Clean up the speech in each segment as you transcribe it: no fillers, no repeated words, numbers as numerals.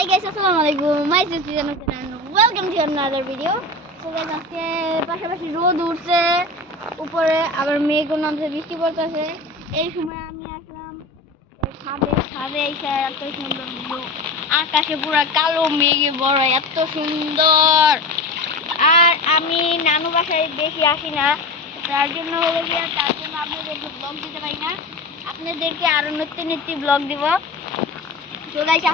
Hi guys, assalamualaikum. My sister and welcome to another video. So guys, আজকে পাশাপাশি রোদ উঠছে, উপরে আবার মেঘও নামছে, বৃষ্টি পড়তেছে। এই সময় আমি আসলাম ছাদে এসে এত সুন্দর ভিউ, আকাশে পুরো কালো মেঘে বড়, এত সুন্দর। আর আমি নানু বাসায় বেশি আসি না, তার জন্য আপনাদেরকে ব্লগ দিতে পারি না। আপনাদেরকে আরো নতুন ব্লগ দিব। তো গাইস,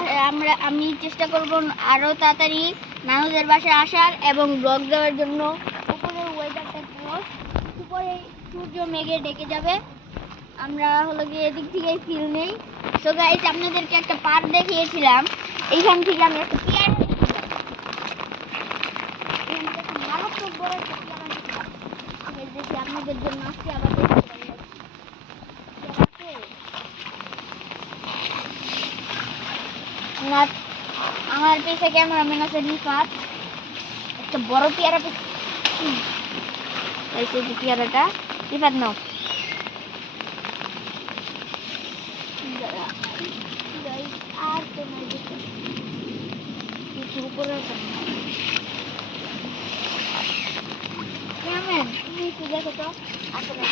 আমি চেষ্টা করব আরো তাড়াতাড়ি নানুদের বাসায় আসার এবং ব্লগ দেওয়ার জন্য। উপরের ওয়েদারটা উপরে সূর্য মেঘে ডেকে যাবে, আমরা গিয়ে এদিক থেকে ফিল নেই। তো গাইস, আপনাদেরকে একটা পার্ক দেখিয়েছিলাম, এইখান থেকে আমি একটা পেয়ারা মারাত্মক বড় একটা পেয়ারা দেখি আপনাদের জন্য আসছে। আবার আমার পিছে ক্যামেরাম্যান আছে রিফাত, একটা বড় পেয়ারা পেয়েছে। পেয়ারাটা রিফাত নাও। আর তো কিছু উপরে ক্যামেরাম্যান, তুমি একটু দেখো তো আসলে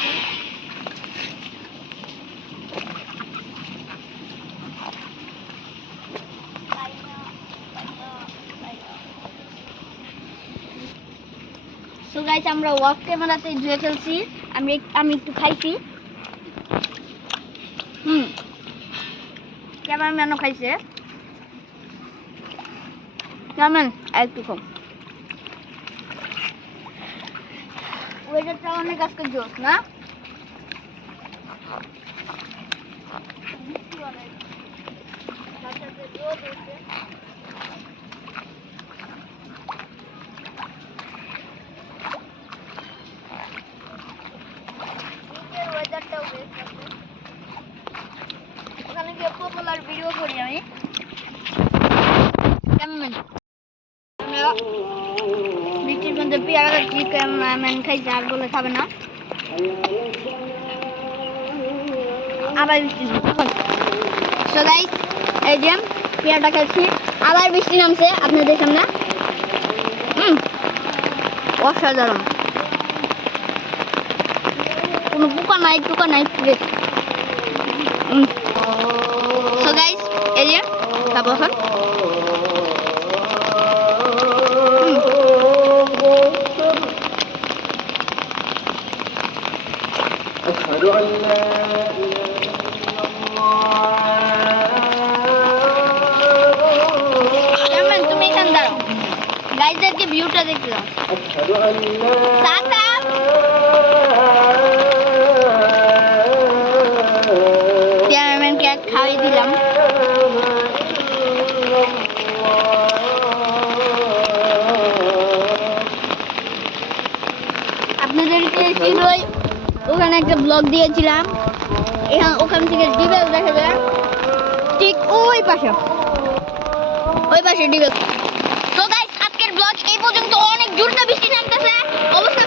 সো গাইস, আমরা ওয়াক ক্যামেরাতে জুয়ে খেলছি। আমি একটু খাইছি, ক্যামেরাম্যানও খাইছে। কেমন একটু কম, ওয়েদারটা অনেক আজকে জোস না? ওখানে গিয়ে পপুলার ভিডিও করি আমি। বৃষ্টির মধ্যে পেয়ারা খাচ্ছি, ক্যামেরাম্যান খাইছে আর বলে খাবে না, আবার বৃষ্টি নামছে। সো গাইস, এই যে পেয়ারাটা খাচ্ছি, আবার বৃষ্টি নামছে আপনাদের সামনে। অসাধারণ, কোনো পোকা নাই টোকা নাই। সো গাইস, এই যে খাবো এখন। তুমি এখানে দাঁড়াও, গাইজদেরকে ভিউটা দেখতে দাও। ক্যামেরাম্যানকে খাওয়াই দিলাম। আপনাদেরকে শীঘ্রই ওখানে একটা ব্লগ দিয়েছিলাম, ওখান থেকে ডিবেল দেখা যায়, ঠিক ওই পাশে ডিবেল। তো গাইস, আজকের ব্লগ এই পর্যন্ত। অনেক জোরে বৃষ্টি নামতেছে, অবস্থা